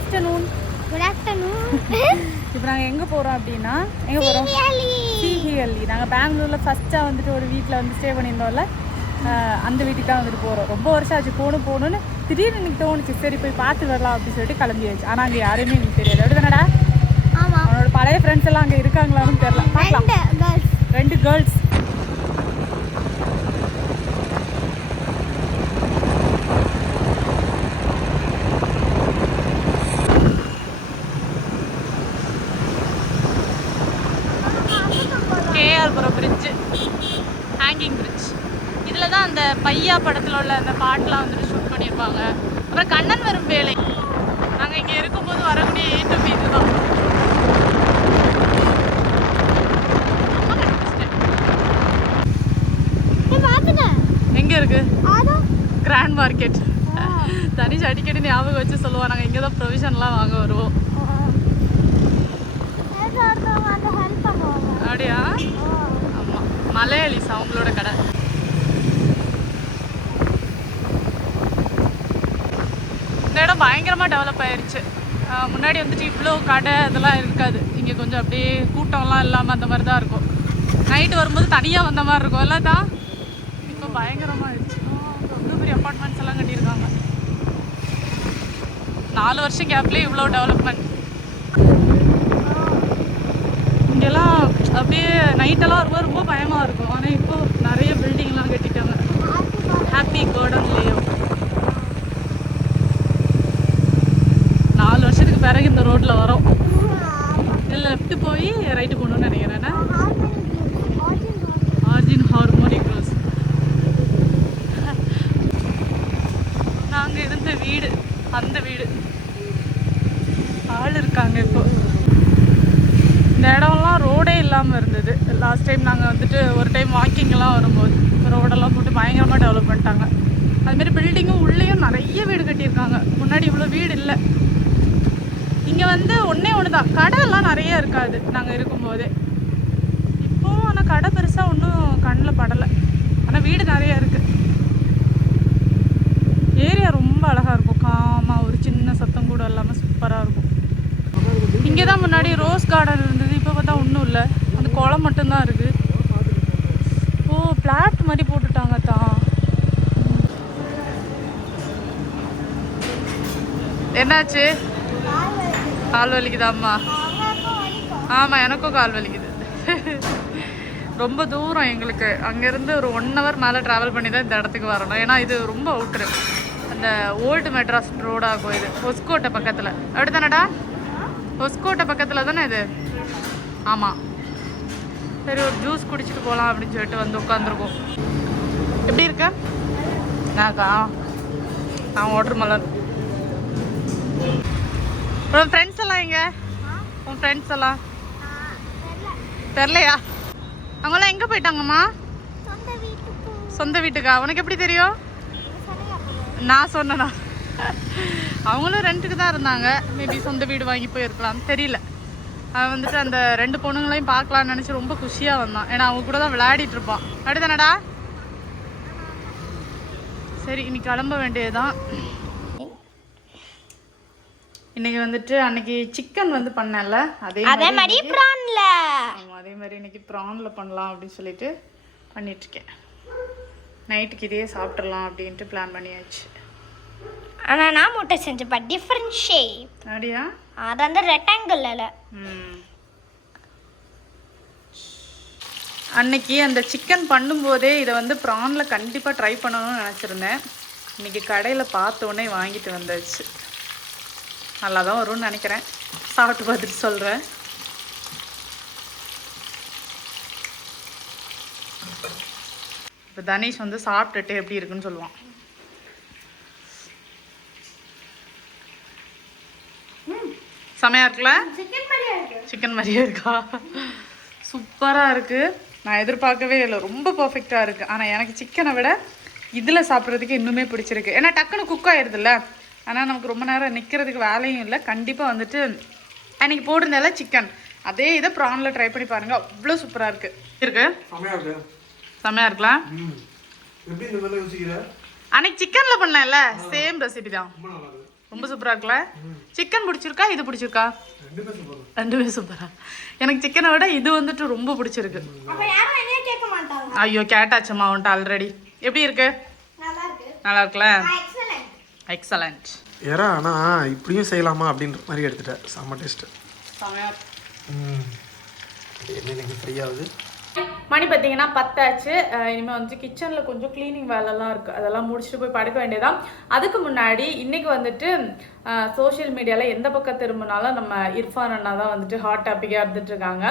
Afternoon good afternoon இப்போ நாங்கள் எங்கே போகிறோம் அப்படின்னா எங்கே போகிறோம் சிஹிஎல்இ நாங்கள் பெங்களூரில் ஃபஸ்ட்டாக வந்துட்டு ஒரு வீட்டில் வந்து ஸ்டே பண்ணியிருந்தோம்ல. அந்த வீட்டுக்கு தான் வந்துட்டு போகிறோம் ரொம்ப வருஷம் ஆச்சு போகணும் போகணுன்னு திடீர்னு எனக்கு தோணுச்சு. சரி போய் பார்த்து வரலாம் அப்படின்னு சொல்லிட்டு கிளம்பியாச்சு. ஆனால் அங்கே யாருமே எனக்கு தெரியாது. எப்படி தானடா அவனோட பழைய ஃப்ரெண்ட்ஸ் எல்லாம் அங்கே இருக்காங்களான்னு தெரியல. பார்க்கலாம். ரெண்டு கேர்ள்ஸ் ரெண்டு girls KR Puram bridge hanging bridge இதில் பையா படத்தில் உள்ள அந்த பாட்டெலாம் வந்துட்டு ஷூட் பண்ணியிருப்பாங்க. அப்புறம் கண்ணன் வரும் வேலை. நாங்கள் இங்கே இருக்கும்போது வரக்கூடிய ஏ டு பி இதுதான். எங்கே இருக்கு? கிராண்ட் மார்க்கெட் தனிஷ் அடிக்கடி ஞாபகம் வச்சு சொல்லுவான். நாங்கள் இங்கே தான் ப்ரொவிஷன்லாம் வாங்க வருவோம். அப்படியா? ஆமாம் மலையாளிஸ் அவங்களோட கடை. இடம் பயங்கரமாக டெவலப் ஆயிடுச்சு முன்னாடி வந்துட்டு இவ்வளோ கடை இதெல்லாம் இருக்காது. இங்கே கொஞ்சம் அப்படியே கூட்டம்லாம் இல்லாமல் அந்த மாதிரி தான் இருக்கும். நைட்டு வரும்போது தனியாக வந்த மாதிரி இருக்கும். எல்லாம் தான் இப்போ பயங்கரமாக ஆயிடுச்சு அவ்வளோ பெரிய அப்பார்ட்மெண்ட்ஸ் எல்லாம் கட்டியிருக்காங்க. நாலு வருஷம் கேப்லேயே இவ்வளோ டெவலப்மெண்ட் இங்கெல்லாம் அப்படியே நைட்டெல்லாம் ரொம்ப ரொம்ப பயமாக இருக்கும். ஆனால் இப்போது நிறைய பில்டிங்லாம் கட்டிட்டாங்க. ஹாப்பி கார்டன் நாலு பிறகு இந்த ரோட்டில் வரோம். இதில் லெஃப்ட் போய் ரைட்டு போகணும்னு நினைக்கிறேன். ஆர்ஜின் ஹார்மோனிக் ரோஸ் நாங்கள் இருந்த வீடு அந்த வீடு. ஆள் இருக்காங்க இப்போ. இந்த இடம்லாம் ரோடே இல்லாமல் இருந்தது. லாஸ்ட் டைம் நாங்கள் வந்துட்டு ஒரு டைம் வாக்கிங்லாம் வரும்போது ரோடெல்லாம் போட்டு பயங்கரமாக டெவலப் பண்ணிட்டாங்க. அதுமாரி பில்டிங்கும் உள்ளேயும் நிறைய வீடு கட்டியிருக்காங்க. முன்னாடி இவ்வளோ வீடு இல்லை. இங்கே வந்து ஒன்றே ஒன்று தான் கடைலாம் நிறைய இருக்காது நாங்கள் இருக்கும்போதே. இப்போவும் ஆனால் கடை பெருசாக ஒன்றும் கண்ணில் படலை. ஆனால் வீடு நிறைய இருக்குது ஏரியா ரொம்ப அழகாக இருக்கும். காமாக ஒரு சின்ன சத்தம் கூட இல்லாமல் சூப்பராக இருக்கும். இங்கே தான் முன்னாடி ரோஸ் கார்டன் இருந்தது. இப்போ பார்த்தா ஒன்றும் இல்லை. அந்த குளம் மட்டும்தான் இருக்குது ஓ பிளாட் மாதிரி போட்டுட்டாங்க தான் என்னாச்சு? கால் வலிக்குதாம்மா? ஆமாம் எனக்கும் கால் வலிக்குது. ரொம்ப தூரம் எங்களுக்கு. அங்கேருந்து ஒரு ஒன் ஹவர் மேலே ட்ராவல் பண்ணி தான் இந்த இடத்துக்கு வரணும். ஏன்னா இது ரொம்ப அவுட்ரு அந்த ஓல்டு மெட்ராஸ் ரோடாகும் இது. ஒஸ்கோட்டை பக்கத்தில். அப்படி தானடா ஒஸ்கோட்டை பக்கத்தில் தானே இது? ஆமாம் சரி ஒரு ஜூஸ் குடிச்சிட்டு போகலாம் அப்படின்னு சொல்லிட்டு வந்து உட்காந்துருக்கோம் எப்படி இருக்க? நாக்கா நான் வாட்டர் மலர் உன் ஃப்ரெண்ட்ஸ் எல்லாம் எங்க? உன் ஃப்ரெண்ட்ஸ் எல்லாம்? தெரிலையா அவங்களாம் எங்கே போயிட்டாங்கம்மா? சொந்த வீட்டுக்கா? உனக்கு எப்படி தெரியும்? நான் சொன்னனா? அவங்களும் ரெண்ட்டுக்கு தான் இருந்தாங்க. மேபி சொந்த வீடு வாங்கி போயிருக்கலாம் தெரியல. அவன் வந்துட்டு அந்த ரெண்டு பொண்ணுங்களையும் பார்க்கலாம்னு நினச்சி ரொம்ப குஷியாக வந்தான். ஏன்னா அவங்க கூட தான் விளையாடிட்டு இருப்பான். அப்படிதானடா? சரி இன்னைக்கு கிளம்ப வேண்டியதுதான். இன்னைக்கு வந்துட்டு அன்னைக்கு சிக்கன் வந்து பண்ணல அதே அதே மாதிரி ப்ரான்ல ஆமாம் அதே மாதிரி இன்னைக்கு ப்ரானில் பண்ணலாம் அப்படின்னு சொல்லிட்டு பண்ணிட்டுருக்கேன். நைட்டுக்கு இதே சாப்பிட்றலாம் அப்படின்ட்டு பிளான் பண்ணியாச்சு. ஆனா நான் முட்டை செஞ்சப்பா டிஃப்ரெண்ட் ஷேப் அப்படியா? அது வந்து ரெக்டாங்கிள் ம். அன்னைக்கு அந்த சிக்கன் பண்ணும்போதே இதை வந்து ப்ரானில் கண்டிப்பாக ட்ரை பண்ணணும்னு நினச்சிருந்தேன். இன்னைக்கு கடையில் பார்த்த உடனே வாங்கிட்டு வந்தாச்சு. நல்லா தான் வரும்னு நினைக்கிறேன். சாப்பிட்டு பார்த்துட்டு சொல்கிறேன் இப்போ தனேஷ் வந்து சாப்பிட்டுட்டு எப்படி இருக்குன்னு சொல்லுவான். செமையா இருக்குல்ல? சிக்கன் மாதிரியா இருக்கு. சிக்கன் மாதிரியே இருக்கா? சூப்பராக இருக்குது நான் எதிர்பார்க்கவே இல்லை. ரொம்ப பர்ஃபெக்டாக இருக்குது ஆனால் எனக்கு சிக்கனை விட இதில் சாப்பிட்றதுக்கு இன்னுமே பிடிச்சிருக்கு. ஏன்னா டக்குன்னு குக் ஆயிடுதுல்ல ஆனால் நமக்கு ரொம்ப நேரம் நிற்கிறதுக்கு வேலையும் இல்லை. கண்டிப்பாக வந்துட்டு அன்னைக்கு போட்டிருந்தால சிக்கன் அதே இதை ப்ரானில் ட்ரை பண்ணி பாருங்கள் அவ்வளோ சூப்பராக இருக்குது இருக்கு? செமையா இருக்கு. செம்மையாக இருக்கலாம் ம். எப்படி இந்த மாதிரி யோசிக்கிற? அன்னைக்கு சிக்கனில் பண்ணல சேம் ரெசிபி தான். ரொம்ப நல்லா இருக்கு. ரொம்ப சூப்பரா இருக்குல்ல? சிக்கன் பிடிச்சிருக்கா? இது பிடிச்சிருக்கா? ரெண்டுமே சூப்பர் ரெண்டுமே சூப்பரா எனக்கு சிக்கனை விட இது வந்துட்டு ரொம்ப பிடிச்சிருக்கு. அப்ப யாரும் என்னைய கேட்க மாட்டாங்க. ஐயோ கேட்டாச்சம்மா அவன்ட்டு ஆல்ரெடி எப்படி இருக்கு? நல்லா இருக்கு. நல்லா இருக்குல்ல? எக்ஸலண்ட் ஏறா ஆனா இப்படியும் செய்யலாமா அப்படின்ற மாதிரி எடுத்துட்டேன் செம்ம டேஸ்ட்டு என்ன எனக்கு ஃப்ரீ ஆகுது. மணி பார்த்தீங்கன்னா பத்தாச்சு. அஹ் இனிமே வந்து கிச்சனில் கொஞ்சம் க்ளீனிங் வேலைலாம் இருக்குது அதெல்லாம் முடிச்சுட்டு போய் படுக்க வேண்டியதான் அதுக்கு முன்னாடி இன்னைக்கு வந்துட்டு சோஷியல் மீடியாவில் எந்த பக்கம் திரும்பினாலும் நம்ம இர்ஃபான் அண்ணா தான் வந்துட்டு ஹாட் டாப்பிக்காக இருந்துட்டு இருக்காங்க.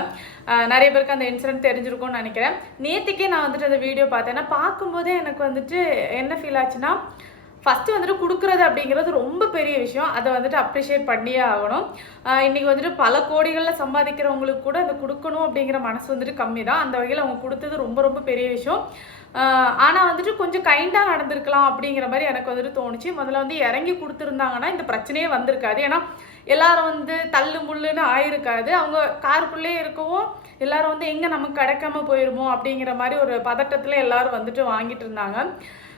அஹ் நிறைய பேருக்கு அந்த இன்சிடென்ட் தெரிஞ்சிருக்கும்னு நினைக்கிறேன். நேற்றுக்கே நான் வந்துட்டு அந்த வீடியோ பார்த்தேன்னா பார்க்கும்போதே எனக்கு வந்துட்டு என்ன ஃபீல் ஆச்சுன்னா ஃபஸ்ட்டு வந்துட்டு கொடுக்குறது அப்படிங்கிறது ரொம்ப பெரிய விஷயம். அதை வந்துட்டு அப்ரிஷியேட் பண்ணியே ஆகணும். இன்றைக்கி வந்துட்டு பல கோடிகளில் சம்பாதிக்கிறவங்களுக்கு கூட அதை கொடுக்கணும் அப்படிங்கிற மனசு வந்துட்டு கம்மி தான் அந்த வகையில் அவங்க கொடுத்தது ரொம்ப ரொம்ப பெரிய விஷயம். ஆனால் வந்துட்டு கொஞ்சம் கைண்டாக நடந்திருக்கலாம் அப்படிங்கிற மாதிரி எனக்கு வந்துட்டு தோணுச்சு. முதல்ல வந்து இறங்கி கொடுத்துருந்தாங்கன்னா இந்த பிரச்சனையே வந்திருக்காது. ஏன்னா எல்லாரும் வந்து தள்ளு முள்ளுன்னு ஆயிருக்காது. அவங்க காருக்குள்ளே இருக்கவும் எல்லாரும் வந்து எங்கே நமக்கு கிடைக்காம போயிருமோ அப்படிங்கிற மாதிரி ஒரு பதட்டத்தில் எல்லாரும் வந்துட்டு வாங்கிட்டு இருந்தாங்க.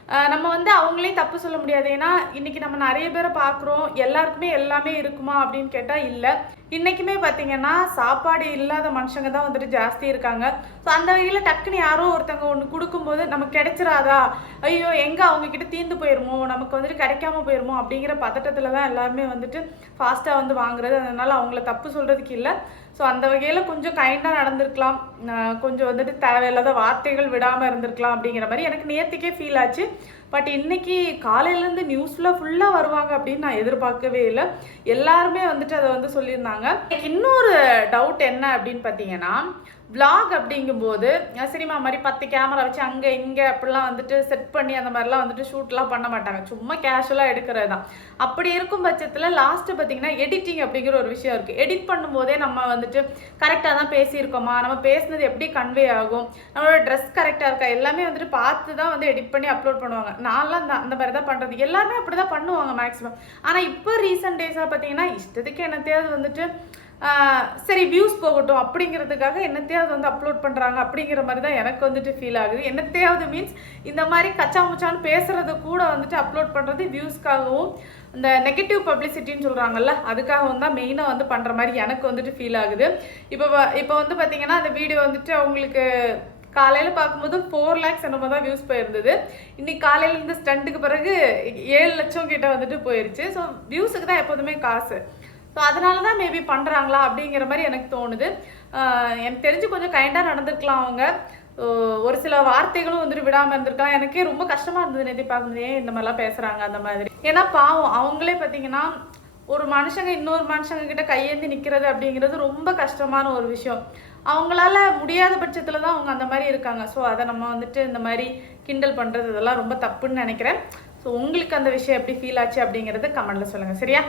நம்ம வந்து அவங்களையும் தப்பு சொல்ல முடியாது. ஏன்னா இன்னைக்கு நம்ம நிறைய பேரை பார்க்குறோம். எல்லாருக்குமே எல்லாமே இருக்குமா அப்படின்னு கேட்டால் இல்லை. இன்றைக்குமே பார்த்தீங்கன்னா சாப்பாடு இல்லாத மனுஷங்க தான் வந்துட்டு ஜாஸ்தி இருக்காங்க. ஸோ அந்த வகையில் டக்குன்னு யாரோ ஒருத்தவங்க ஒன்று கொடுக்கும்போது நமக்கு கிடைச்சிராதா? ஐயோ எங்கே அவங்க கிட்ட தீர்ந்து போயிடுமோ நமக்கு வந்துட்டு கிடைக்காம போயிடுமோ அப்படிங்கிற பதட்டத்தில் தான் எல்லாருமே வந்துட்டு ஃபாஸ்ட்டாக வந்து வாங்குறது. அதனால் அவங்கள தப்பு சொல்கிறதுக்கு இல்லை. ஸோ அந்த வகையில் கொஞ்சம் கைண்டாக நடந்திருக்கலாம். கொஞ்சம் வந்துட்டு தேவையில்லாத வார்த்தைகள் விடாமல் இருந்திருக்கலாம் அப்படிங்கிற மாதிரி எனக்கு நேர்த்திக்கே ஃபீல் ஆச்சு. பட் இன்னைக்கு காலையிலேருந்து நியூஸில் ஃபுல்லாக வருவாங்க அப்படின்னு நான் எதிர்பார்க்கவே இல்லை. எல்லாருமே வந்துட்டு அதை வந்து சொல்லியிருந்தாங்க. இன்னொரு டவுட் என்ன அப்படின்னு பார்த்தீங்கன்னா விளாக் அப்படிங்கும்போது சினிமா மாதிரி பத்து கேமரா வச்சு அங்கே இங்கே அப்படிலாம் வந்துட்டு செட் பண்ணி அந்த மாதிரிலாம் வந்துட்டு ஷூட்லாம் பண்ண மாட்டாங்க. சும்மா கேஷுவலாக எடுக்கிறது தான் அப்படி இருக்கும் பட்சத்தில் லாஸ்ட்டு பார்த்தீங்கன்னா எடிட்டிங் அப்படிங்கிற ஒரு விஷயம் இருக்குது எடிட் பண்ணும்போதே நம்ம வந்துட்டு கரெக்டாக தான் பேசியிருக்கோமா? நம்ம பேசுனது எப்படி கன்வே ஆகும்? நம்மளோட ட்ரெஸ் கரெக்டாக இருக்கா? எல்லாமே வந்துட்டு பார்த்து தான் வந்து எடிட் பண்ணி அப்லோட் பண்ணுவாங்க. நான்லாம் அந்த அந்த மாதிரி தான் பண்ணுறது எல்லாருமே அப்படி தான் பண்ணுவாங்க மேக்ஸிமம் ஆனால் இப்போ ரீசெண்ட் டேஸாக பார்த்தீங்கன்னா இஷ்டத்துக்கு என்னத்தையாவது வந்துட்டு சரி வியூஸ் போகட்டும். அப்படிங்கிறதுக்காக என்னத்தையாவது வந்து அப்லோட் பண்ணுறாங்க அப்படிங்கிற மாதிரி தான் எனக்கு வந்துட்டு ஃபீல் ஆகுது. என்னத்தையாவது மீன்ஸ் இந்த மாதிரி கச்சா முச்சான்னு பேசுகிறத கூட வந்துட்டு அப்லோட் பண்ணுறது வியூஸ்க்காகவும் இந்த நெகட்டிவ் பப்ளிசிட்டின்னு சொல்கிறாங்கல்ல அதுக்காகவும் தான் மெயினாக வந்து பண்ணுற மாதிரி எனக்கு வந்துட்டு ஃபீல் ஆகுது. இப்போ வ- இப்போ வந்து பார்த்தீங்கன்னா அந்த வீடியோ வந்துட்டு அவங்களுக்கு காலையில் பார்க்கும்போது ஃபோர் லேக்ஸ் என்னமோ தான் வியூஸ் போயிருந்தது. இன்னைக்கு காலையில இருந்து ஸ்டண்ட்டுக்கு பிறகு ஏழு லட்சம் கிட்ட வந்துட்டு போயிருச்சு. ஸோ வியூஸுக்கு தான் எப்போதுமே காசு. ஸோ அதனால தான் மேபி பண்ணுறாங்களா அப்படிங்கிற மாதிரி எனக்கு தோணுது. எனக்கு தெரிஞ்சு கொஞ்சம் கைண்டாக நடந்துருக்கலாம் அவங்க. ஒரு சில வார்த்தைகளும் வந்துட்டு விடாமல் இருந்திருக்கலாம். எனக்கே ரொம்ப கஷ்டமாக இருந்தது நேற்று பார்க்கும்போதே ஏன் இந்த மாதிரிலாம் பேசுகிறாங்க அந்த மாதிரி? ஏன்னா பாவம் அவங்களே பார்த்தீங்கன்னா ஒரு மனுஷங்க இன்னொரு மனுஷங்க கிட்ட கையேந்தி நிற்கிறது அப்படிங்கிறது ரொம்ப கஷ்டமான ஒரு விஷயம். அவங்களால முடியாத பட்சத்தில் தான் அவங்க அந்த மாதிரி இருக்காங்க. ஸோ அதை நம்ம வந்துட்டு இந்த மாதிரி கிண்டல் பண்ணுறது இதெல்லாம் ரொம்ப தப்புன்னு நினைக்கிறேன். ஸோ உங்களுக்கு அந்த விஷயம் எப்படி ஃபீல் ஆச்சு அப்படிங்கிறது கமெண்ட்டில் சொல்லுங்கள் சரியா?